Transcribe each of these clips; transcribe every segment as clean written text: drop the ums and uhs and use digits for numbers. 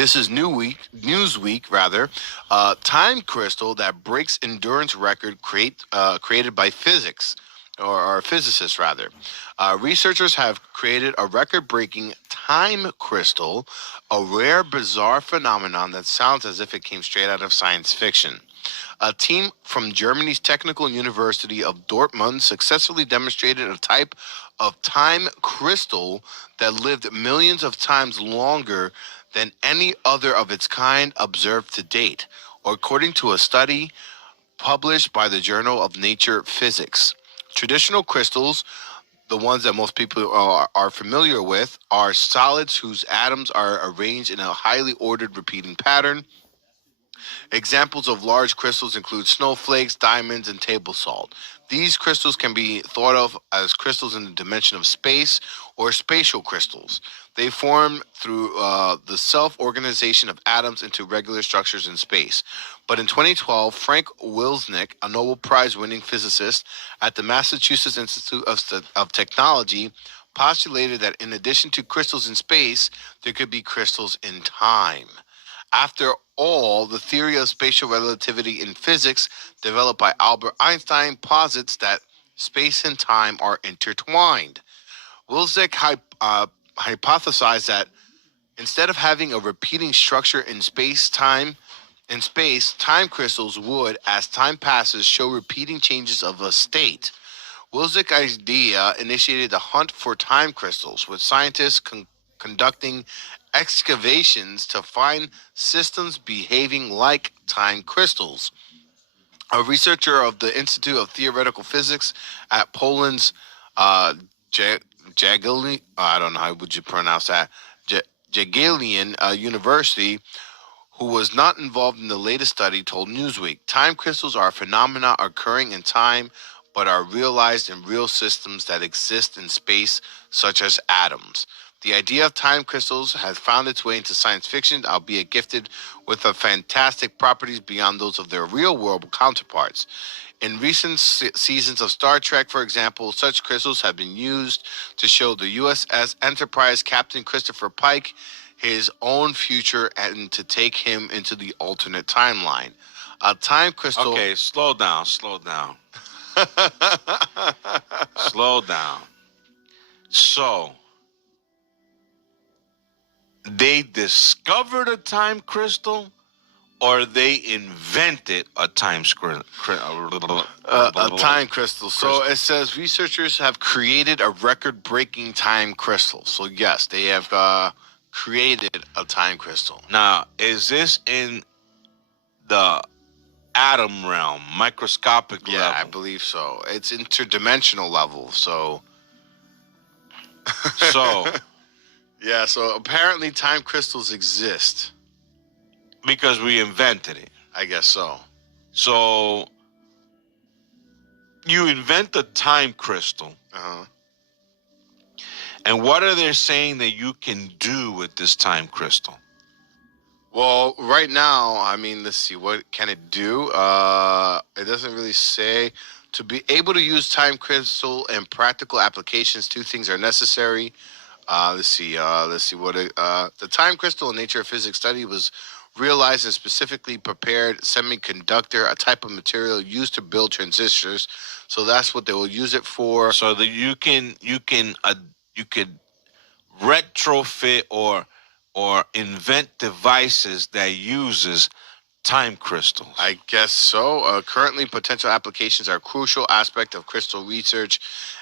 This is Newsweek rather. Time crystal that breaks endurance record created by physics, or physicists rather. Researchers have created a record-breaking time crystal, a rare, bizarre phenomenon that sounds as if it came straight out of science fiction. A team from Germany's Technical University of Dortmund successfully demonstrated a type of time crystal that lived millions of times longer than any other of its kind observed to date, according to a study published by the Journal of Nature Physics. Traditional crystals, the ones that most people are familiar with, are solids whose atoms are arranged in a highly ordered repeating pattern. Examples of large crystals include snowflakes, diamonds, and table salt. These crystals can be thought of as crystals in the dimension of space or spatial crystals. They form through the self-organization of atoms into regular structures in space. But in 2012, Frank Wilczek, a Nobel Prize-winning physicist at the Massachusetts Institute of Technology, postulated that in addition to crystals in space, there could be crystals in time. After all, the theory of spatial relativity in physics, developed by Albert Einstein, posits that space and time are intertwined. Wilczek hypothesized that instead of having a repeating structure in space, time crystals would, as time passes, show repeating changes of a state. Wilczek's idea initiated a hunt for time crystals, with scientists conducting excavations to find systems behaving like time crystals. A researcher of the Institute of Theoretical Physics at Poland's Jagiellonian, I don't know how would you pronounce that, Jagiellonian University, who was not involved in the latest study, told Newsweek, time crystals are a phenomena occurring in time but are realized in real systems that exist in space, such as atoms. The idea of time crystals has found its way into science fiction, albeit gifted with fantastic properties beyond those of their real-world counterparts. In recent seasons of Star Trek, for example, such crystals have been used to show the USS Enterprise Captain Christopher Pike his own future and to take him into the alternate timeline. A time crystal... Okay, slow down. Slow down. So, they discovered a time crystal, or they invented a time a time crystal. So it says researchers have created a record-breaking time crystal. So yes, they have created a time crystal. Now, is this in the atom realm, microscopic level? Yeah, I believe so. It's interdimensional level. So. Yeah, so apparently time crystals exist. Because we invented it. I guess so. So, you invent a time crystal. Uh-huh. And what are they saying that you can do with this time crystal? Well, right now, I mean, let's see, what can it do? It doesn't really say. To be able to use time crystal in practical applications, two things are necessary. Let's see what the time crystal in Nature of Physics study was realized in specifically prepared semiconductor, a type of material used to build transistors. So that's what they will use it for. So that you could retrofit or invent devices that uses time crystals. I guess so. Currently, potential applications are a crucial aspect of crystal research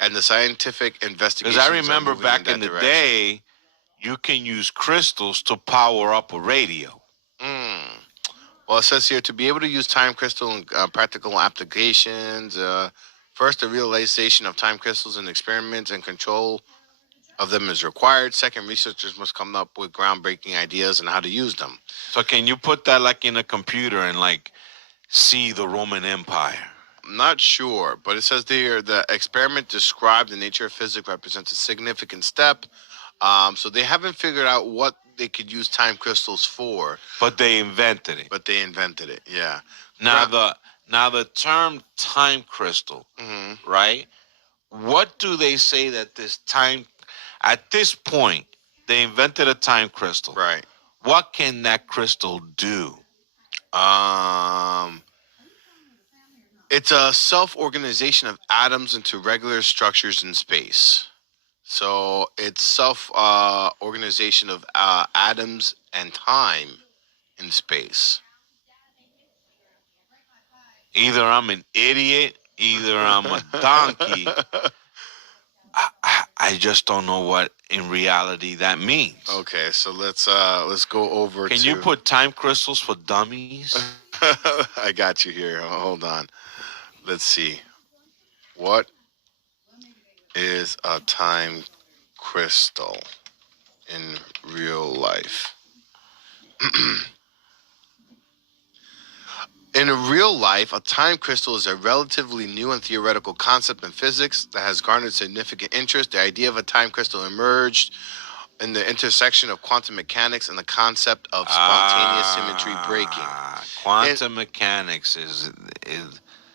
and the scientific investigation. Because I remember back in the day, you can use crystals to power up a radio. Well, it says here to be able to use time crystal in practical applications, first, the realization of time crystals in experiments and control of them is required. Second, researchers must come up with groundbreaking ideas on how to use them. So can you put that like in a computer and like see the Roman Empire? I'm not sure, but it says there the experiment described in Nature of Physics represents a significant step. So they haven't figured out what they could use time crystals for. But they invented it. Yeah. Now the term time crystal, right? What do they say that this time, at this point, they invented a time crystal. Right. What can that crystal do? Um, it's a self-organization of atoms into regular structures in space. So it's self organization of atoms and time in space. Either I'm an idiot, either I'm a donkey. I just don't know what in reality that means. Okay, so let's go over Can you to. put time crystals for dummies? I got you here. Hold on. Let's see. What is a time crystal in real life? In real life, a time crystal is a relatively new and theoretical concept in physics that has garnered significant interest. The idea of a time crystal emerged in the intersection of quantum mechanics and the concept of spontaneous symmetry breaking. In, Quantum mechanics is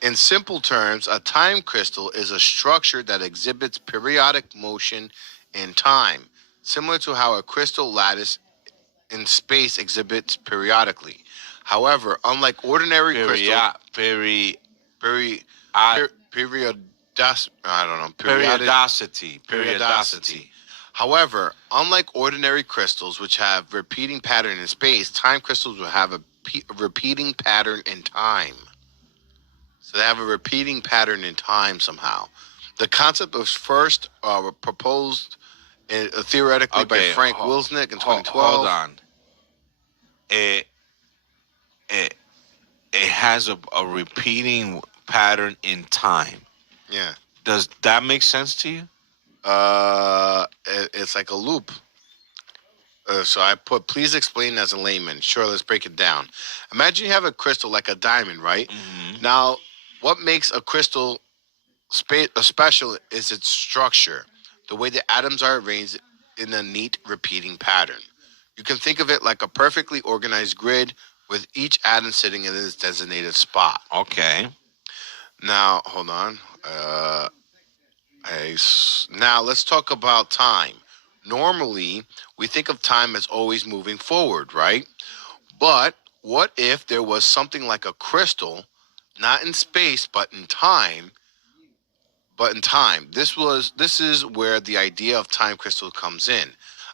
in simple terms, a time crystal is a structure that exhibits periodic motion in time, similar to how a crystal lattice in space exhibits periodically. However, unlike ordinary crystal, peri peri, uh, periodos, I don't know, periodicity. periodicity. However, unlike ordinary crystals, which have repeating pattern in space, time crystals will have a repeating pattern in time. So they have a repeating pattern in time somehow. The concept was first proposed theoretically by Okay, Frank Wilczek in hold 2012. on. It it it has a repeating pattern in time. Yeah. Does that make sense to you? It's like a loop. So I put, please explain as a layman. Sure, let's break it down. Imagine you have a crystal like a diamond, right? Hmm. Now, what makes a crystal special is its structure, the way the atoms are arranged in a neat repeating pattern. You can think of it like a perfectly organized grid with each atom sitting in its designated spot. Okay. Now, hold on. Now let's talk about time. Normally, we think of time as always moving forward, right? But what if there was something like a crystal, not in space but in time? This is where the idea of time crystal comes in.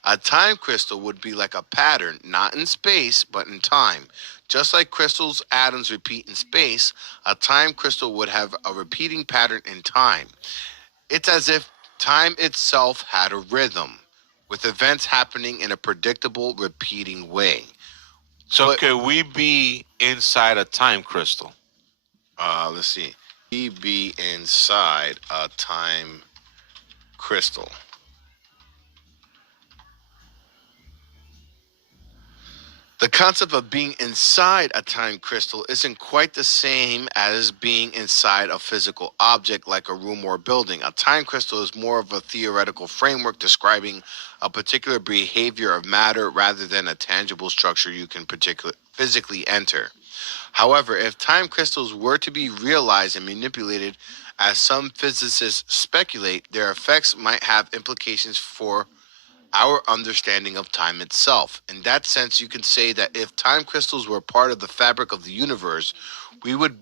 A time crystal would be like a pattern, not in space but in time. Just like crystals atoms repeat in space, a time crystal would have a repeating pattern in time. It's as if time itself had a rhythm, with events happening in a predictable, repeating way. So But could we be inside a time crystal? let's see. We be inside a time crystal. The concept of being inside a time crystal isn't quite the same as being inside a physical object like a room or a building. A time crystal is more of a theoretical framework describing a particular behavior of matter rather than a tangible structure you can physically enter. However, if time crystals were to be realized and manipulated, as some physicists speculate, their effects might have implications for our understanding of time itself. In that sense, you can say that if time crystals were part of the fabric of the universe, we would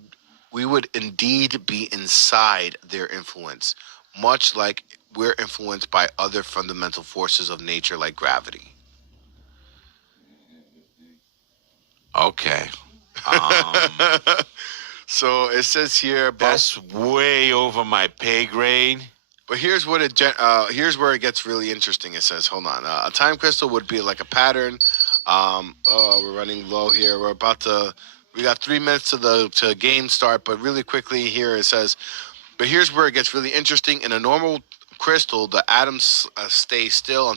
we would indeed be inside their influence, much like we're influenced by other fundamental forces of nature like gravity. Okay. Um, So it says here about, that's way over my pay grade. but here's where it gets really interesting. It says, hold on, a time crystal would be like a pattern. Oh, we're running low here. We got 3 minutes to game start, but really quickly here it says, but here's where it gets really interesting. In a normal crystal, the atoms stay still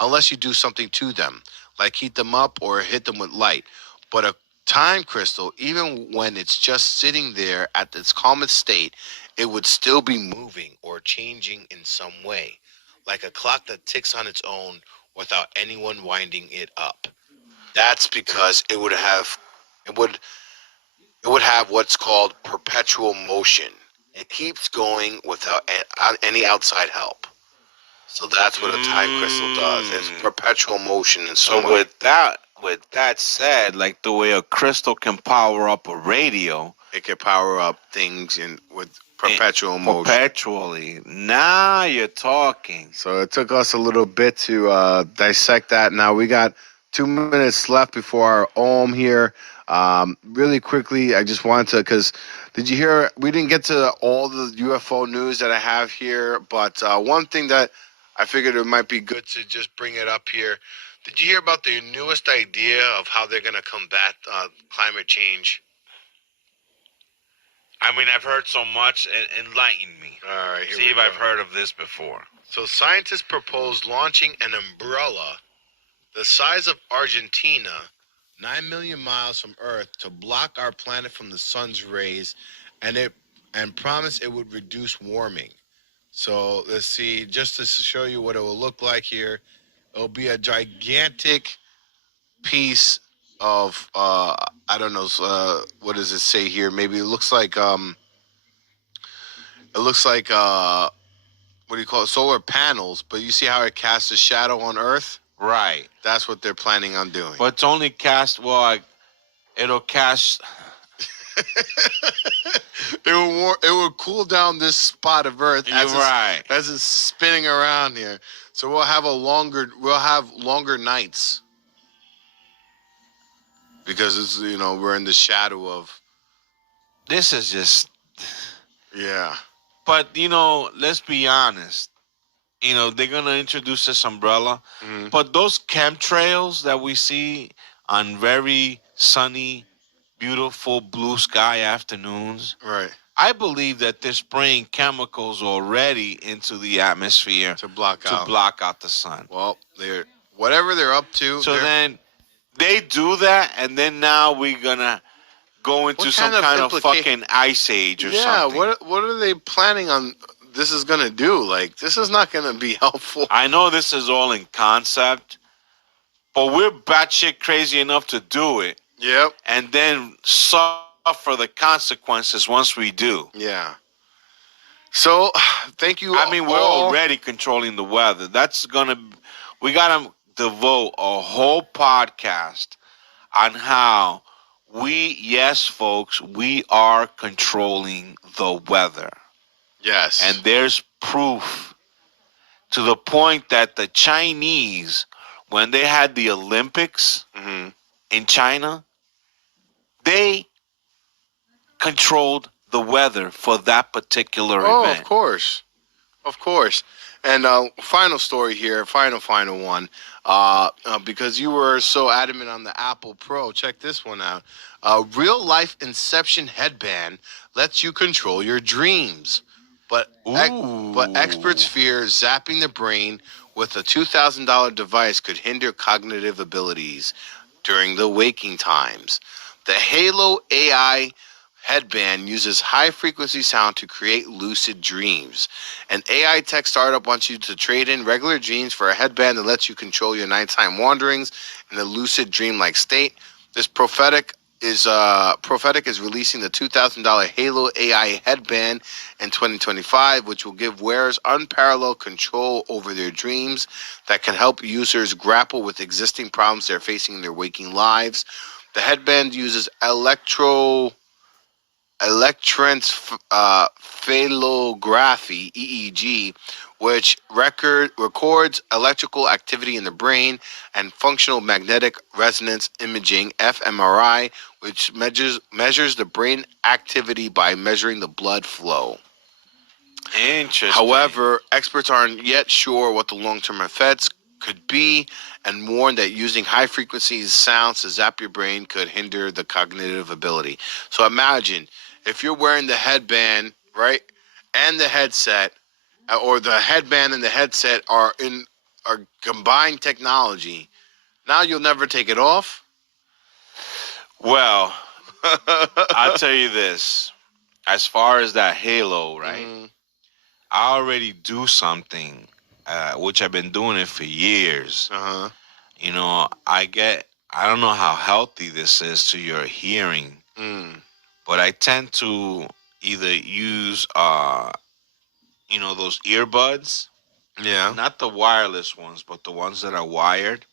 unless you do something to them, like heat them up or hit them with light. But a time crystal, even when it's just sitting there at its calmest state, it would still be moving or changing in some way, like a clock that ticks on its own without anyone winding it up. That's because it would it would have what's called perpetual motion. It keeps going without any outside help. So that's what a time crystal does. It's Mm. perpetual motion in some So way. with that said, like the way a crystal can power up a radio, It can power up things in with it, perpetual motion. perpetually. Now you're talking. So it took us a little bit to dissect that. Now we got 2 minutes left before our Ohm here. Really quickly, I just wanted to, because did you hear? We didn't get to all the UFO news that I have here, but one thing that I figured it might be good to just bring it up here. Did you hear about the newest idea of how they're going to combat climate change? I mean, I've heard so much. Enlighten me. All right, here See we if go. I've heard of this before. So scientists proposed launching an umbrella the size of Argentina, 9 million miles from Earth, to block our planet from the sun's rays, and promise it would reduce warming. So let's see, just to show you what it will look like here, it'll be a gigantic piece of I don't know, what does it say here? Maybe it looks like what do you call it? Solar panels, but you see how it casts a shadow on Earth? Right. That's what they're planning on doing. But it's only cast. Well, it'll cast. It will cool down this spot of Earth You're right. as it's spinning around here. So we'll have longer nights because it's we're in the shadow of This is just. yeah. But let's be honest. They're gonna introduce this umbrella, Mhm. but those chemtrails that we see on very sunny, beautiful blue sky afternoons, Right, I believe that they're spraying chemicals already into the atmosphere to block to out. block out the sun. Well, whatever they're up to. So then they do that, and then now we're gonna go into What some kind of kind of implica- fucking ice age or yeah, something. what are they planning on? This is gonna do like this is not gonna be helpful. I know this is all in concept, but we're batshit crazy enough to do it Yep. and then suffer the consequences once we do. Yeah. So, thank you. I mean, we're all. already controlling the weather. We gotta devote a whole podcast on how yes, folks, we are controlling the weather. Yes. And there's proof to the point that the Chinese, when they had the Olympics hmm in China, they controlled the weather for that particular event. Of course. Of course. And final story here, final one. Because you were so adamant on the Apple Pro, check this one out. Real life Inception headband lets you control your dreams, but but experts fear zapping the brain with a $2,000 device could hinder cognitive abilities during the waking times. The Halo AI headband uses high frequency sound to create lucid dreams. An AI tech startup wants you to trade in regular dreams for a headband that lets you control your nighttime wanderings in a lucid dreamlike state. This Prophetic is releasing the $2,000 Halo AI headband in 2025, which will give wearers unparalleled control over their dreams that can help users grapple with existing problems they're facing in their waking lives. The headband uses electroencephalography (EEG), which records electrical activity in the brain, and functional magnetic resonance imaging (fMRI), which measures the brain activity by measuring the blood flow. Interesting. However, experts aren't yet sure what the long-term effects could be and warn that using high frequency sounds to zap your brain could hinder the cognitive ability. So imagine if you're wearing the headband, right, and the headset, or the headband and the headset are combined technology. Now you'll never take it off. Well, I'll tell you this. As far as that Halo, right? Mhm. I already do something, which I've been doing it for years. Uh-huh. I don't know how healthy this is to your hearing, Mm. but I tend to either use, those earbuds Yeah. Not the wireless ones, but the ones that are wired.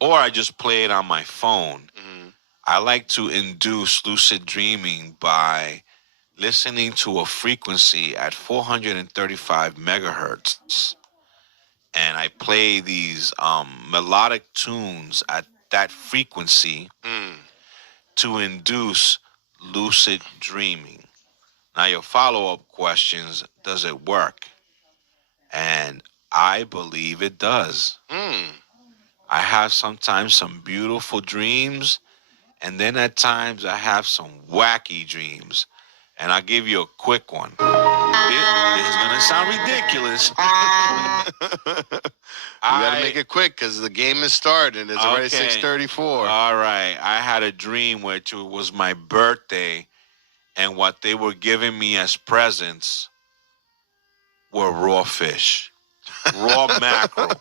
Or I just play it on my phone. Mm. I like to induce lucid dreaming by listening to a frequency at 435 megahertz, and I play these melodic tunes at that frequency Mm. to induce lucid dreaming. Now, your follow up questions, does it work? And I believe it does. Mm. I have sometimes some beautiful dreams, and then at times I have some wacky dreams. And I'll give you a quick one. This is going to sound ridiculous. We got to make it quick because the game is starting. It's already Okay. 6:34. All right. I had a dream which was my birthday, and what they were giving me as presents were raw fish, raw mackerel.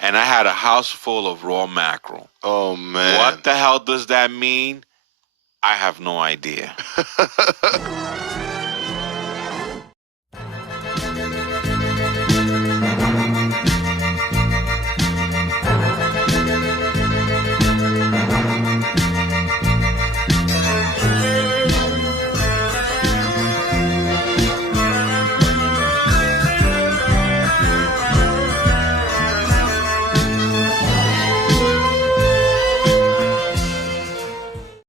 And I had a house full of raw mackerel. Oh, man. What the hell does that mean? I have no idea.